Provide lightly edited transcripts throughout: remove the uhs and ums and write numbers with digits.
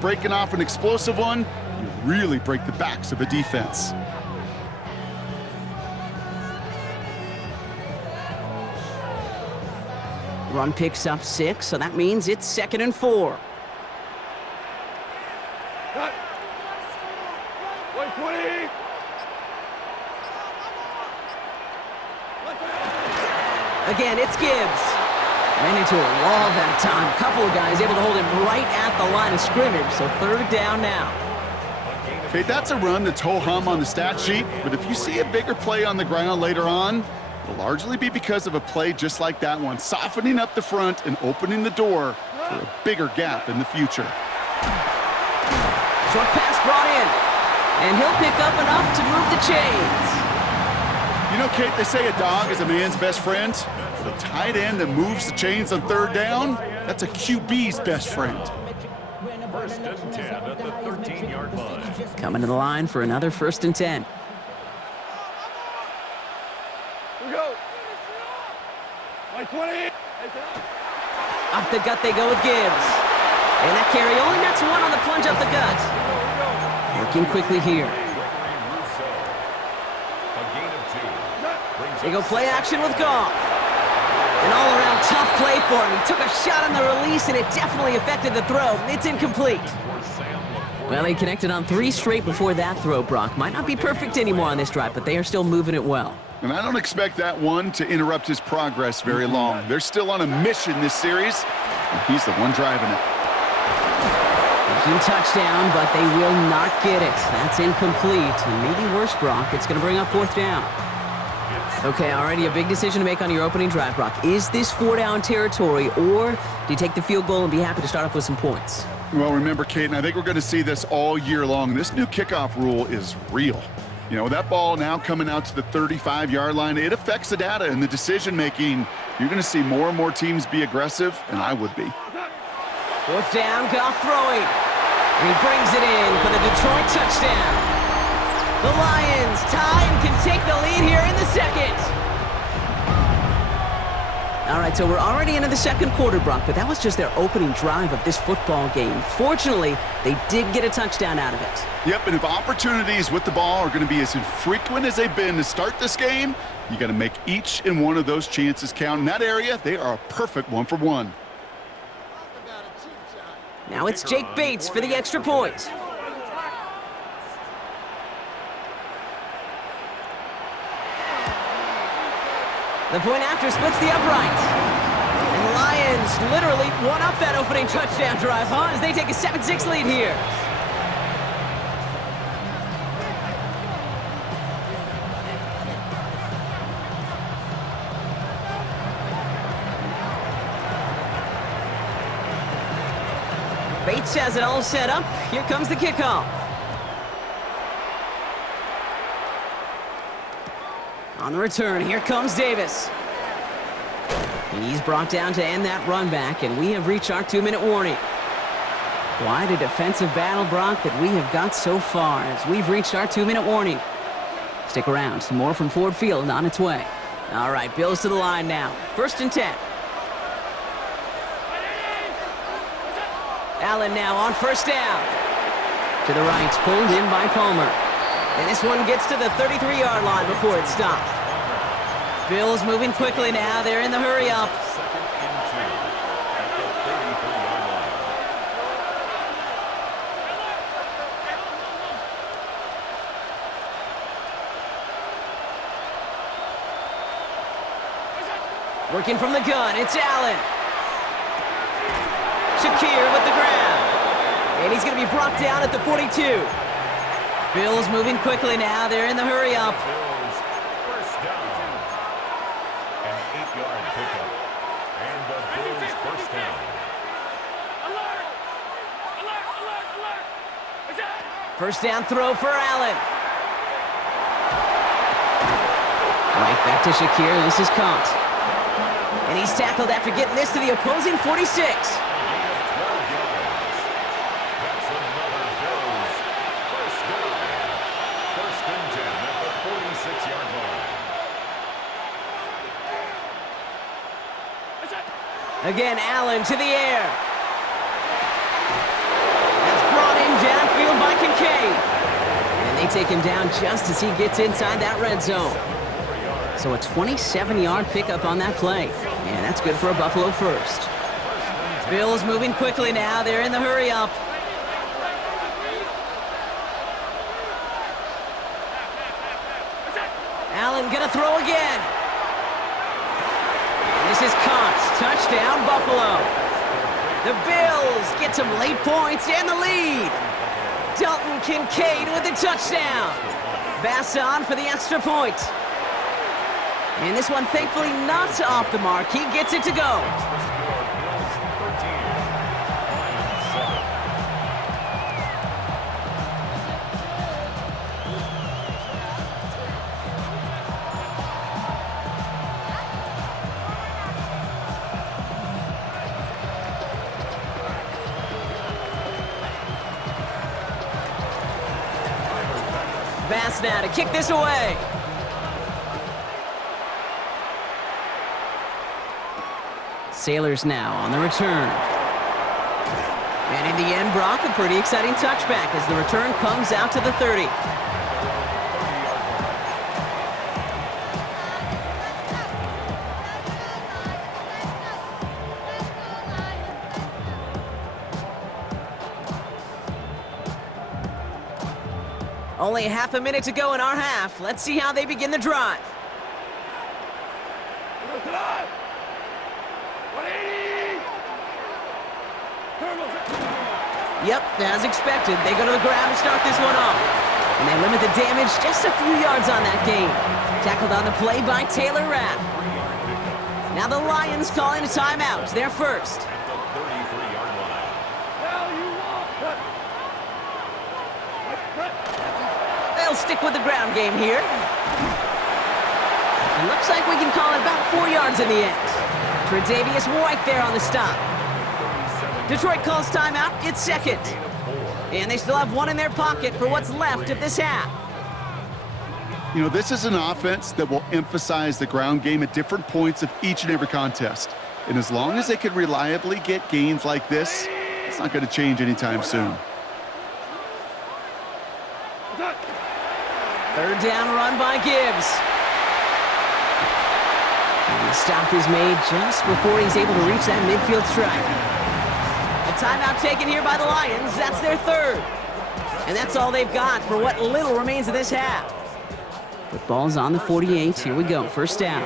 breaking off an explosive one, you really break the backs of a defense. Run picks up 6, so that means it's 2nd and 4. Again, it's Gibbs. Ran into a wall that time. A couple of guys able to hold him right at the line of scrimmage, so 3rd down now. Okay, that's a run that's ho-hum on the stat sheet, but if you see a bigger play on the ground later on, it'll largely be because of a play just like that one, softening up the front and opening the door for a bigger gap in the future. Short pass brought in, and he'll pick up enough to move the chains. You know, Kate, they say a dog is a man's best friend. The tight end that moves the chains on 3rd down, that's a QB's best friend. 1st and 10 at the 13-yard line. Coming to the line for another 1st and 10. Off the gut they go with Gibbs. And that carry only nets 1 on the plunge up the gut. Working quickly here. They go play action with Goff. An all-around tough play for him. He took a shot on the release, and it definitely affected the throw. It's incomplete. Well, he connected on 3 straight before that throw, Brock. Might not be perfect anymore on this drive, but they are still moving it well. And I don't expect that one to interrupt his progress very long. They're still on a mission this series, and he's the one driving it. Thinking touchdown, but they will not get it. That's incomplete, and maybe worse, Brock. It's going to bring up 4th down. Okay, already a big decision to make on your opening drive, Brock. Is this 4-down territory, or do you take the field goal and be happy to start off with some points? Well, remember, Kate, and I think we're going to see this all year long. This new kickoff rule is real. You know, that ball now coming out to the 35-yard line, it affects the data and the decision-making. You're going to see more and more teams be aggressive, and I would be. 4th down, Goff throwing. And he brings it in for the Detroit touchdown. The Lions tie and can take the lead here in the 2nd. All right, so we're already into the 2nd quarter, Brock, but that was just their opening drive of this football game. Fortunately, they did get a touchdown out of it. Yep, and if opportunities with the ball are going to be as infrequent as they've been to start this game, you got to make each and one of those chances count. In that area, they are a perfect 1-for-1. Now it's Jake Bates for the extra point. The point after splits the upright. And the Lions literally won up that opening touchdown drive, huh? As they take a 7-6 lead here. Bates has it all set up. Here comes the kickoff. On the return, here comes Davis. He's brought down to end that run back, and we have reached our 2-minute warning. Quite a defensive battle, Brock, that we have got so far as we've reached our 2-minute warning. Stick around. Some more from Ford Field on its way. All right, Bills to the line now. 1st and 10. Allen now on 1st down. To the right, pulled in by Palmer. And this one gets to the 33-yard line before it stopped. Bills moving quickly now. They're in the hurry up. 2nd and 2 at the 33-yard line. Working from the gun, it's Allen. Shakir with the grab. And he's going to be brought down at the 42. Bills moving quickly now. They're in the hurry up. Bills 1st down. An 8-yard pickup. And the Bills 1st down. First down throw for Allen. Right back to Shakir. This is caught. And he's tackled after getting this to the opposing 46. Again, Allen to the air. That's Kincaid. And they take him down just as he gets inside that red zone. So a 27-yard pickup on that play. And that's good for a Buffalo first. Bills moving quickly now. They're in the hurry-up. Allen gonna throw again. And this is caught. Touchdown, Buffalo. The Bills get some late points and the lead. Dalton Kincaid with the touchdown. Bass on for the extra point. And this one thankfully not off the mark. He gets it to go. Bass now to kick this away. Sailors now on the return. And in the end, Brock, a pretty exciting touchback as the return comes out to the 30. Only half a minute to go in our half. Let's see how they begin the drive. Yep, as expected, they go to the ground to start this one off. And they limit the damage just a few yards on that game. Tackled on the play by Taylor Rapp. Now the Lions calling a timeout. They're first. They'll stick with the ground game here. It looks like we can call it about 4 yards in the end. Tre'Davious White there on the stop. Detroit calls timeout. It's second. And they still have one in their pocket for what's left of this half. You know, this is an offense that will emphasize the ground game at different points of each and every contest. And as long as they can reliably get gains like this, it's not going to change anytime soon. Third down run by Gibbs. And the stop is made just before he's able to reach that midfield strike. A timeout taken here by the Lions. That's their third. And that's all they've got for what little remains of this half. The ball's on the 48. Here we go. First down.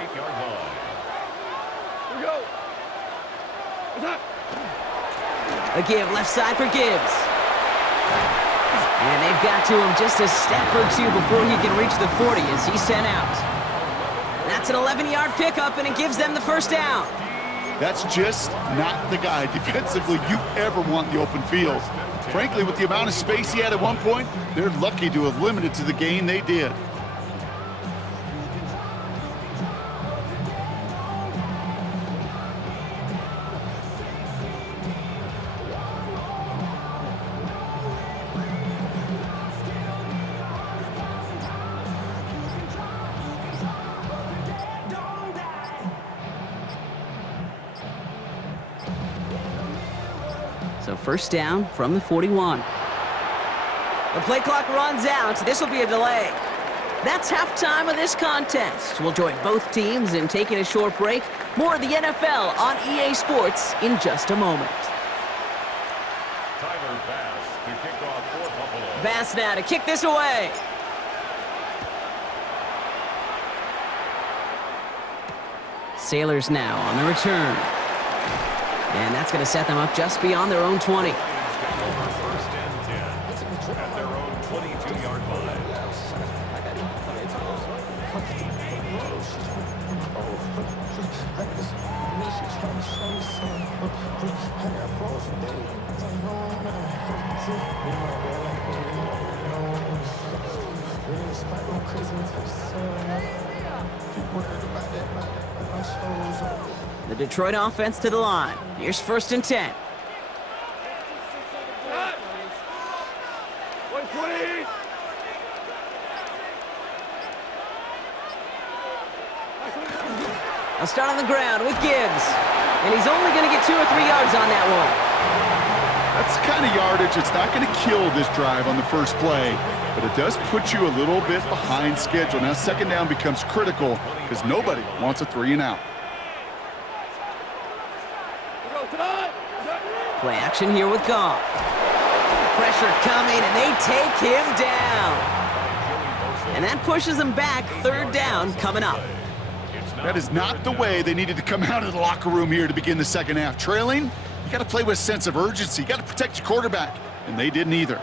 A give left side for Gibbs. And they've got to him just a step or two before he can reach the 40 as he's sent out. That's an 11-yard pickup, and it gives them the first down. That's just not the guy defensively you ever want in the open field. Frankly, with the amount of space he had at one point, they're lucky to have limited to the gain they did. So first down from the 41. The play clock runs out. This will be a delay. That's halftime of this contest. We'll join both teams in taking a short break. More of the NFL on EA Sports in just a moment. Tyler Bass to kick off for Buffalo. Bass now to kick this away. Sailors now on the return. And that's going to set them up just beyond their own 20. First and 10 at their own 22-yard line. The Detroit offense to the line. Here's first and 10. I'll start on the ground with Gibbs. And he's only going to get 2 or 3 yards on that one. That's the kind of yardage. It's not going to kill this drive on the first play, but it does put you a little bit behind schedule. Now second down becomes critical because nobody wants a 3 and out. Play action here with Goff. Pressure coming, and they take him down. And that pushes them back. Third down coming up. That is not the way they needed to come out of the locker room here to begin the second half. Trailing, you got to play with a sense of urgency. You got to protect your quarterback, and they didn't either.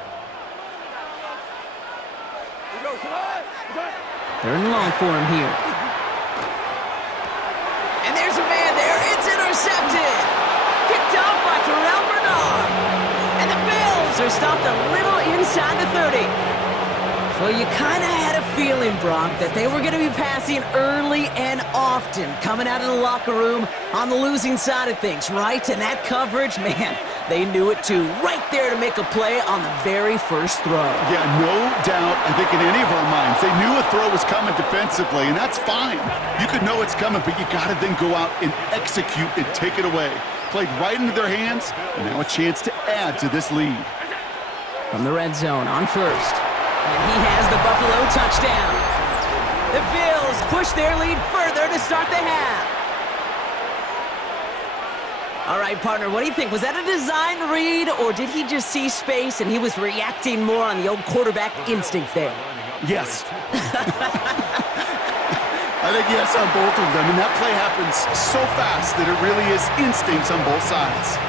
Third and long for him here. And there's a man there. It's intercepted. Picked up by Terrell Bernard. And the Bills are stopped a little inside the 30. So you kind of had a feeling, Brock, that they were going to be passing early and often, coming out of the locker room on the losing side of things, right? And that coverage, man, they knew it too. Right there to make a play on the very first throw. Yeah, no doubt, I think in any of our minds, they knew a throw was coming defensively, and that's fine. You could know it's coming, but you got to then go out and execute and take it away. Played right into their hands, and now a chance to add to this lead. From the red zone on first. And he has the Buffalo touchdown. The Bills push their lead further to start the half. All right, partner, what do you think? Was that a design read, or did he just see space and he was reacting more on the old quarterback instinct there? Yes. I think yes on both of them, and that play happens so fast that it really is instincts on both sides.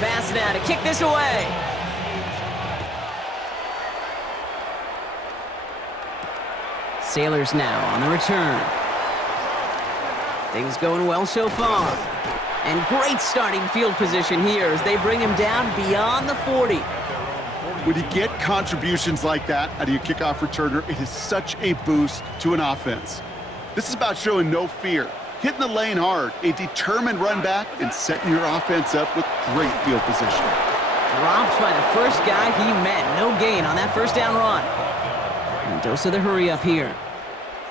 Pass now to kick this away. Sailors now on the return. Things going well so far. And great starting field position here as they bring him down beyond the 40. When you get contributions like that out of your kickoff returner, it is such a boost to an offense. This is about showing no fear, hitting the lane hard, a determined run back, and setting your offense up with great field position. Dropped by the first guy he met. No gain on that first down run. And dose of the hurry up here.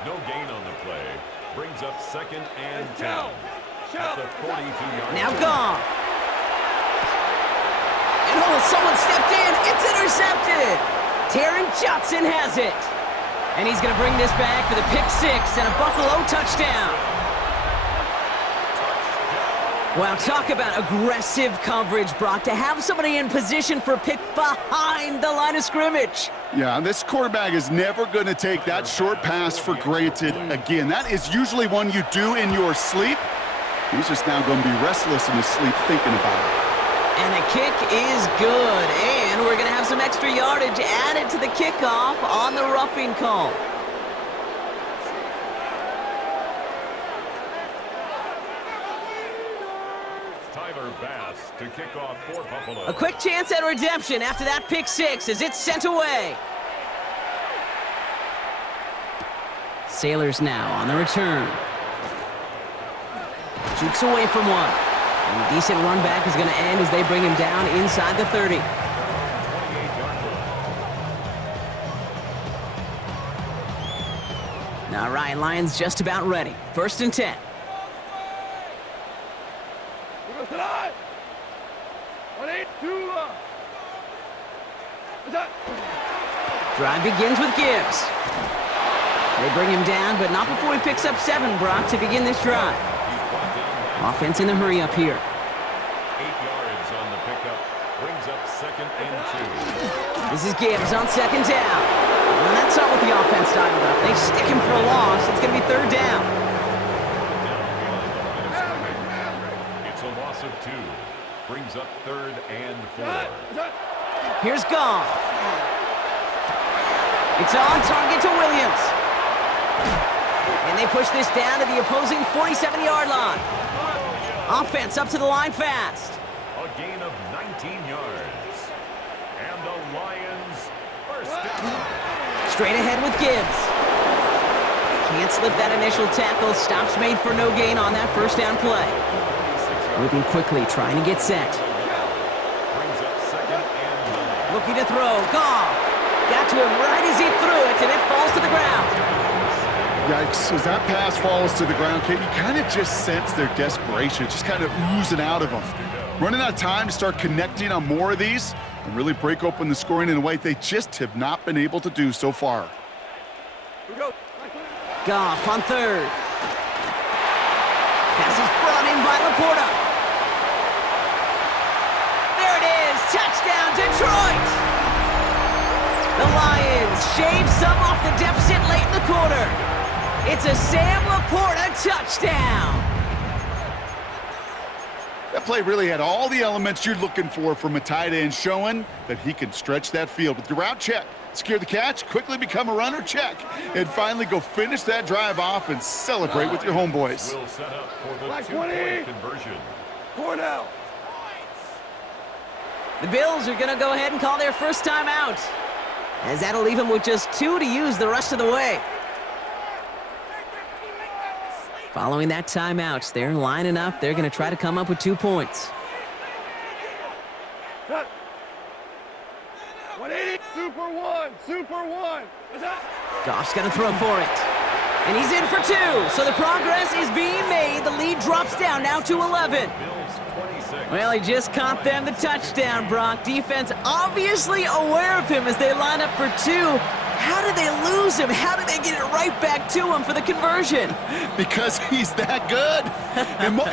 No gain on the play. Brings up second and 10. At the 42-yard Now Goff. And oh, someone stepped in. It's intercepted. Taron Johnson has it. And he's going to bring this back for the pick six and a Buffalo touchdown. Well, talk about aggressive coverage, Brock, to have somebody in position for a pick behind the line of scrimmage. Yeah, this quarterback is never going to take that short pass for granted again. That is usually one you do in your sleep. He's just now going to be restless in his sleep thinking about it. And the kick is good. And we're going to have some extra yardage added to the kickoff on the roughing call. to kick off for Buffalo. A quick chance at redemption after that pick six as it's sent away. Sailors now on the return. Jukes away from one. And a decent run back is going to end as they bring him down inside the 30. Now Ryan Lyons just about ready. 1st and 10. Drive begins with Gibbs. They bring him down, but not before he picks up 7, Brock, to begin this drive. Offense in the hurry up here. 8 yards on the pickup. Brings up 2nd and 2. This is Gibbs on 2nd down. And that's not what the offense dialed up. They stick him for a loss. It's going to be 3rd down. It's a loss of 2. Brings up 3rd and 4. Here's Goff. It's on target to Williams. And they push this down to the opposing 47-yard line. Offense up to the line fast. A gain of 19 yards. And the Lions first down. Straight ahead with Gibbs. Can't slip that initial tackle. Stops made for no gain on that 1st down play. Moving quickly, trying to get set. Brings up 2nd and 9. Looking to throw. Goff. Got to him right as he threw it, and it falls to the ground. Yikes, as that pass falls to the ground, Kate, you kind of just sense their desperation, just kind of oozing out of them. Running out of time to start connecting on more of these and really break open the scoring in a way they just have not been able to do so far. Goff on third. Pass is brought in by Laporta. There it is, touchdown Detroit! The Lions shave some off the deficit late in the quarter. It's a Sam Laporta touchdown. That play really had all the elements you're looking for from a tight end, showing that he can stretch that field with the route check, secure the catch, quickly become a runner check, and finally go finish that drive off and celebrate with your homeboys. Will set up for the two-point conversion. Cornell. The Bills are going to go ahead and call their first timeout, as that'll leave them with just 2 to use the rest of the way. Following that timeout, they're lining up. They're going to try to come up with 2 points. 180. Super one. Goff's going to throw for it. And he's in for 2. So the progress is being made. The lead drops down now to 11. Well, he just caught them the touchdown, Brock. Defense obviously aware of him as they line up for 2. How did they lose him? How did they get it right back to him for the conversion? Because he's that good.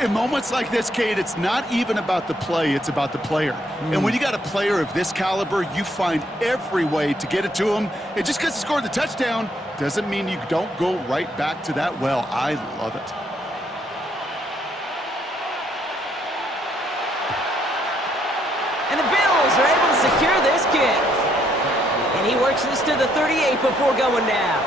In moments like this, Kate, it's not even about the play, it's about the player. And when you got a player of this caliber, you find every way to get it to him. And just because he scored the touchdown doesn't mean you don't go right back to that well. I love it. And the Bills are able to secure this kick. And he works this to the 38 before going down.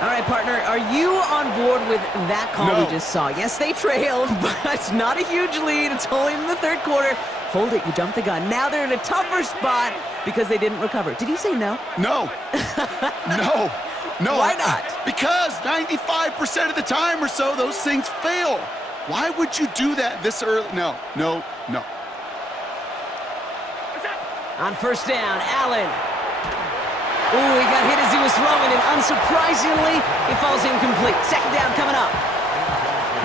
All right, partner, are you on board with that call we just saw? Yes, they trailed, but not a huge lead. It's only in the third quarter. Hold it, you jumped the gun. Now they're in a tougher spot because they didn't recover. Did you say no? No. No. Why not? Because 95% of the time or so, those things fail. Why would you do that this early? No. On first down, Allen. Ooh, he got hit as he was throwing, and unsurprisingly, it falls incomplete. Second down coming up.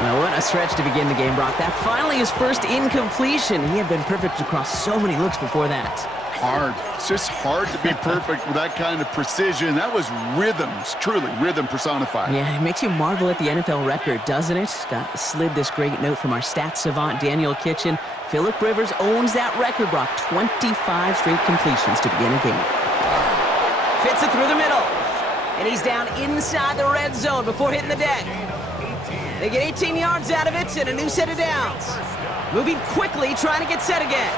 Well, what a stretch to begin the game, Brock. That finally his first incompletion. He had been perfect across so many looks before that. Hard. It's just hard to be perfect with that kind of precision. That was rhythm, truly rhythm personified. Yeah, it makes you marvel at the NFL record, doesn't it? Got slid this great note from our stats savant, Daniel Kitchen. Phillip Rivers owns that record, Brock. 25 straight completions to begin a game. Fits it through the middle. And he's down inside the red zone before hitting the deck. They get 18 yards out of it and a new set of downs. Moving quickly, trying to get set again.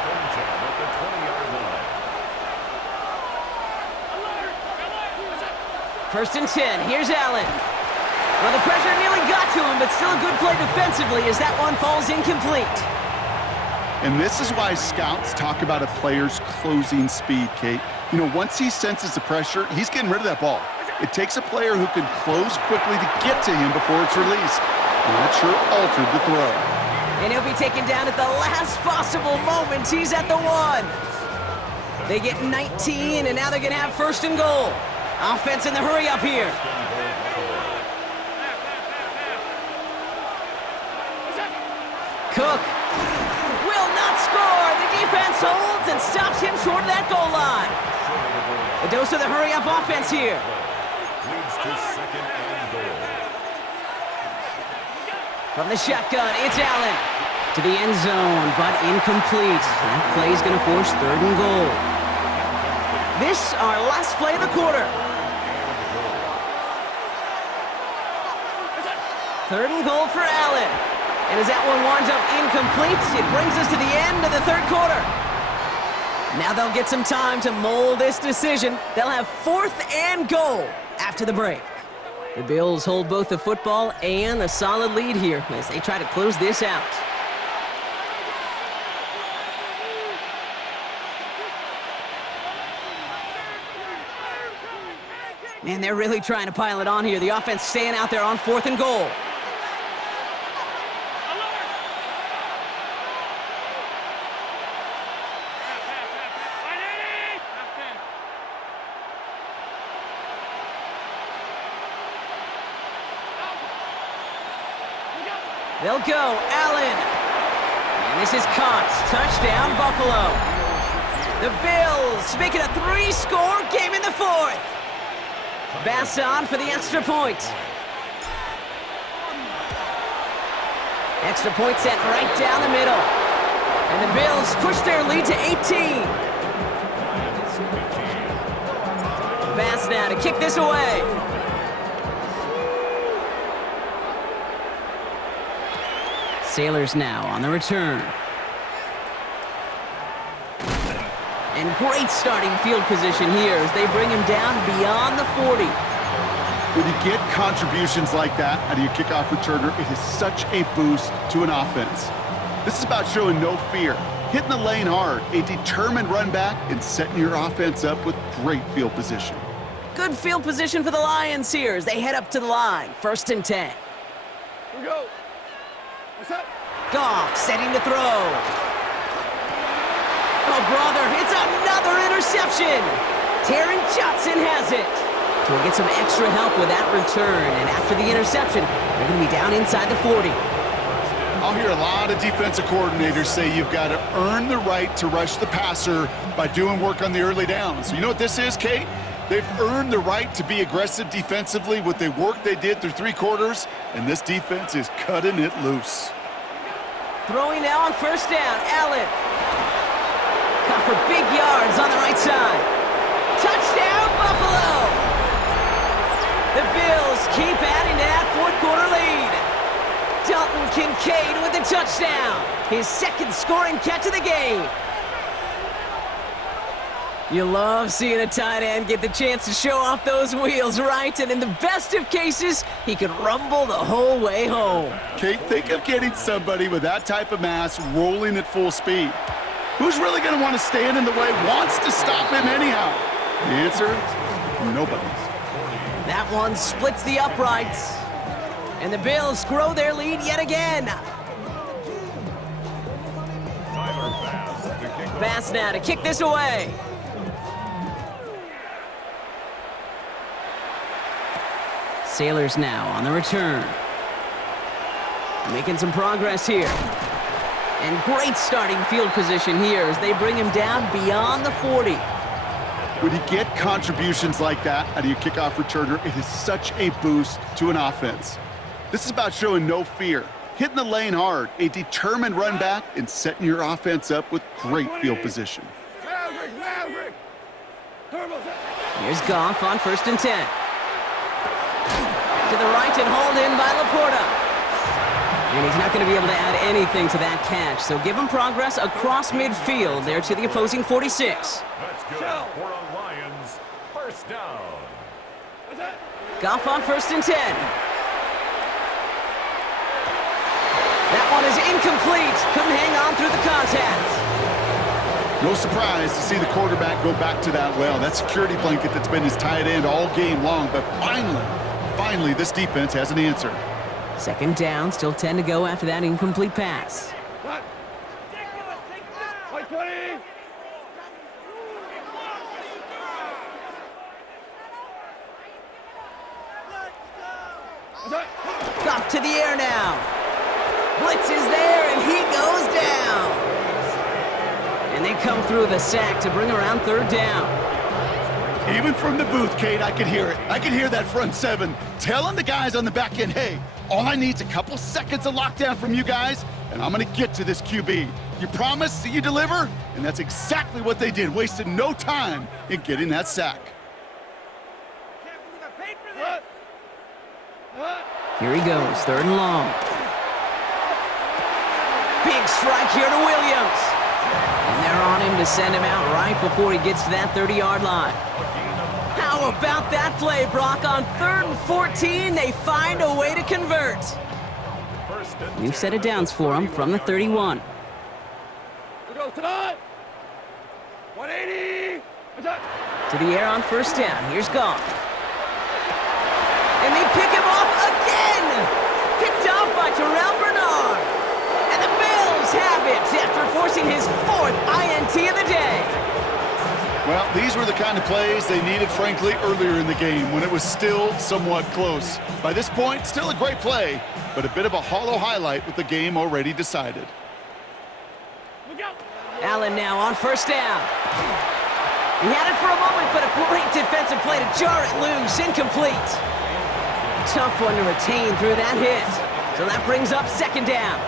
First and 10. Here's Allen. Well, the pressure nearly got to him, but still a good play defensively as that one falls incomplete. And this is why scouts talk about a player's closing speed, Kate. You know, once he senses the pressure, he's getting rid of that ball. It takes a player who can close quickly to get to him before it's released. And that sure altered the throw. And he'll be taken down at the last possible moment. He's at the 1. They get 19, and now they're going to have first and goal. Offense in the hurry up here. Cook will not score. The defense holds and stops him short of that goal line. A dose of the hurry-up offense here. Leads to second and goal. From the shotgun, it's Allen. To the end zone, but incomplete. That play is going to force third and goal. This, our last play of the quarter. Third and goal for Allen. And as that one winds up incomplete, it brings us to the end of the third quarter. Now they'll get some time to mold this decision. They'll have fourth and goal after the break. The Bills hold both the football and a solid lead here as they try to close this out. Man, they're really trying to pile it on here. The offense staying out there on fourth and goal. They'll go. Allen. And this is caught. Touchdown, Buffalo. The Bills make it a 3-score game in the fourth. Bass on for the extra point. Extra point set right down the middle. And the Bills push their lead to 18. Bass now to kick this away. Sailors now on the return. And great starting field position here as they bring him down beyond the 40. When you get contributions like that out of your kickoff returner, it is such a boost to an offense. This is about showing no fear, hitting the lane hard, a determined run back, and setting your offense up with great field position. Good field position for the Lions here as they head up to the line. 1st and 10. Here we go. What's up? Goff setting to throw. Oh, brother, it's another interception. Taron Johnson has it. So we'll get some extra help with that return, and after the interception, they're going to be down inside the 40. I'll hear a lot of defensive coordinators say you've got to earn the right to rush the passer by doing work on the early downs. So you know what this is, Kate? They've earned the right to be aggressive defensively with the work they did through 3 quarters, and this defense is cutting it loose. Throwing now on 1st down, Allen. Caught for big yards on the right side. Touchdown, Buffalo! The Bills keep adding to that 4th quarter lead. Dalton Kincaid with the touchdown. His 2nd scoring catch of the game. You love seeing a tight end get the chance to show off those wheels, right? And in the best of cases, he could rumble the whole way home. Kate, think of getting somebody with that type of mass rolling at full speed. Who's really going to want to stand in the way, wants to stop him anyhow? The answer, nobody. That one splits the uprights. And the Bills grow their lead yet again. Bass now to kick this away. Sailors now on the return. Making some progress here. And great starting field position here as they bring him down beyond the 40. When you get contributions like that out of your kickoff returner, it is such a boost to an offense. This is about showing no fear, hitting the lane hard, a determined run back, and setting your offense up with great field position. Maverick! Here's Goff on 1st and 10. To the right and hauled in by Laporta. And he's not going to be able to add anything to that catch, so give him progress across midfield there to the opposing 46. That's good for a Lions 1st down. Goff on 1st and 10. That one is incomplete. Couldn't hang on through the contact. No surprise to see the quarterback go back to that well. That security blanket that's been his tight end all game long, but finally, this defense has an answer. 2nd down, still 10 to go after that incomplete pass. What? White 20! Goff to the air now. Blitz is there, and he goes down. And they come through the sack to bring around 3rd down. Even from the booth, Kate, I could hear it. I could hear that front 7 telling the guys on the back end, hey, all I need is a couple seconds of lockdown from you guys, and I'm going to get to this QB. You promise that you deliver? And that's exactly what they did, wasted no time in getting that sack. Here he goes, 3rd and long. Big strike here to Williams. And they're on him to send him out right before he gets to that 30-yard line. How about that play, Brock? On 3rd and 14, they find a way to convert. New set of downs for him from the 31. We go tonight. 180. To the air on 1st down. Here's Goff. And they pick him off again. Picked off by Terrell Bernard. And the Bills have it after forcing his 4th INT of the day. Well, these were the kind of plays they needed, frankly, earlier in the game when it was still somewhat close. By this point, still a great play, but a bit of a hollow highlight with the game already decided. Allen now on first down. He had it for a moment, but a great defensive play to jar it loose. Incomplete. Tough one to retain through that hit. So that brings up second down.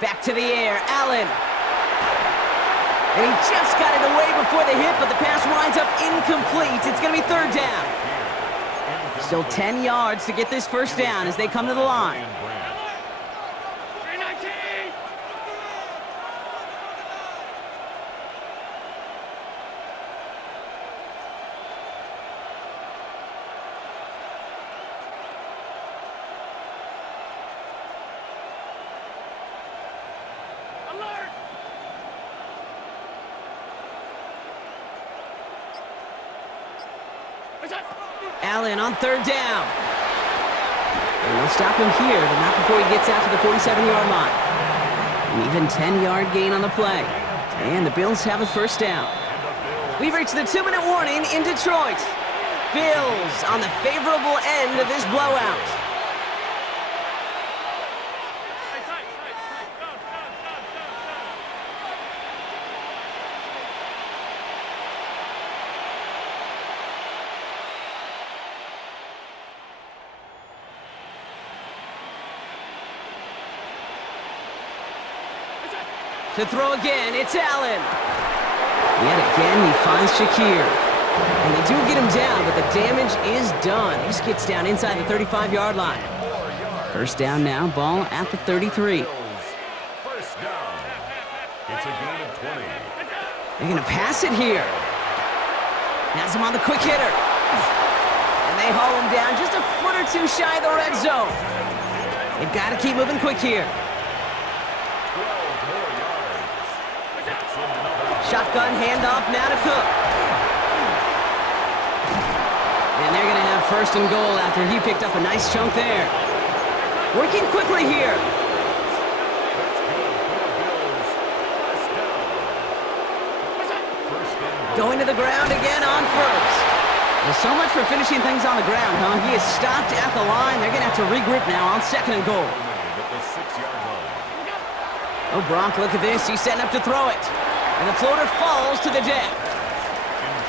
Back to the air, Allen. And he just got it away before the hit, but the pass winds up incomplete. It's going to be third down. Still 10 yards to get this first down as they come to the line. Allen on third down. And they'll stop him here, but not before he gets out to the 47-yard line. An even 10-yard gain on the play. And the Bills have a first down. We've reached the 2-minute warning in Detroit. Bills on the favorable end of this blowout. To throw again, it's Allen. Yet again, he finds Shakir. And they do get him down, but the damage is done. This gets down inside the 35-yard line. First down now, ball at the 33. First down. It's a gain of 20. They're going to pass it here. Has him on the quick hitter. And they haul him down just a foot or two shy of the red zone. They've got to keep moving quick here. Shotgun handoff now to Cook. And they're going to have first and goal after he picked up a nice chunk there. Working quickly here. Going to the ground again on first. Well, so much for finishing things on the ground, huh? He is stopped at the line. They're going to have to regroup now on second and goal. Oh, Brock, look at this. He's setting up to throw it. And the floater falls to the deck.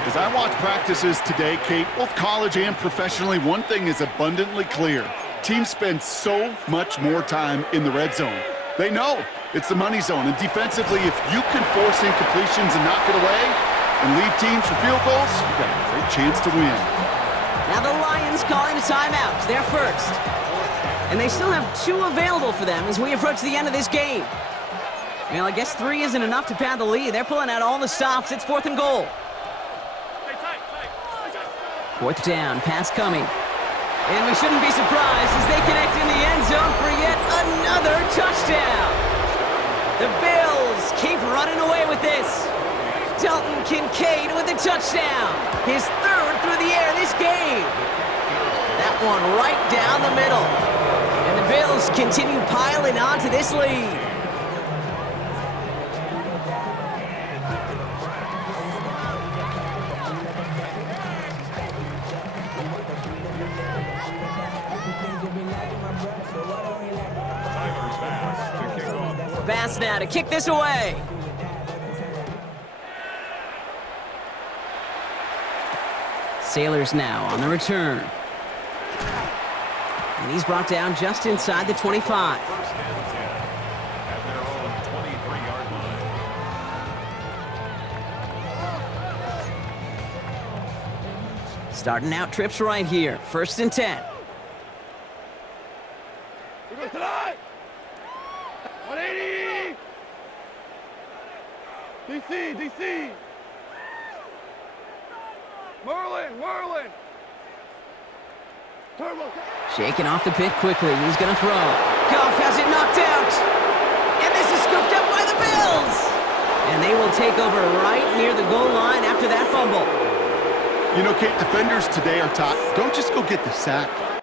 As I watch practices today, Kate, both college and professionally, one thing is abundantly clear. Teams spend so much more time in the red zone. They know it's the money zone. And defensively, if you can force incompletions and knock it away and leave teams for field goals, you've got a great chance to win. Now the Lions calling a timeout. They're first. And they still have 2 available for them as we approach the end of this game. Well, I guess 3 isn't enough to pad the lead. They're pulling out all the stops. It's fourth and goal. Fourth down, pass coming. And we shouldn't be surprised as they connect in the end zone for yet another touchdown. The Bills keep running away with this. Dalton Kincaid with a touchdown. His 3rd through the air this game. That one right down the middle. And the Bills continue piling on to this lead. Bass now to kick this away. Sailors now on the return. And he's brought down just inside the 25. First and 10 at their own 23-yard line. Starting out trips right here. First and 10. We go tonight. 180. DC. Merlin. Turbo. Shaking off the pick quickly. He's going to throw. Goff has it knocked out. And this is scooped up by the Bills. And they will take over right near the goal line after that fumble. You know, Kate, defenders today are taught, don't just go get the sack.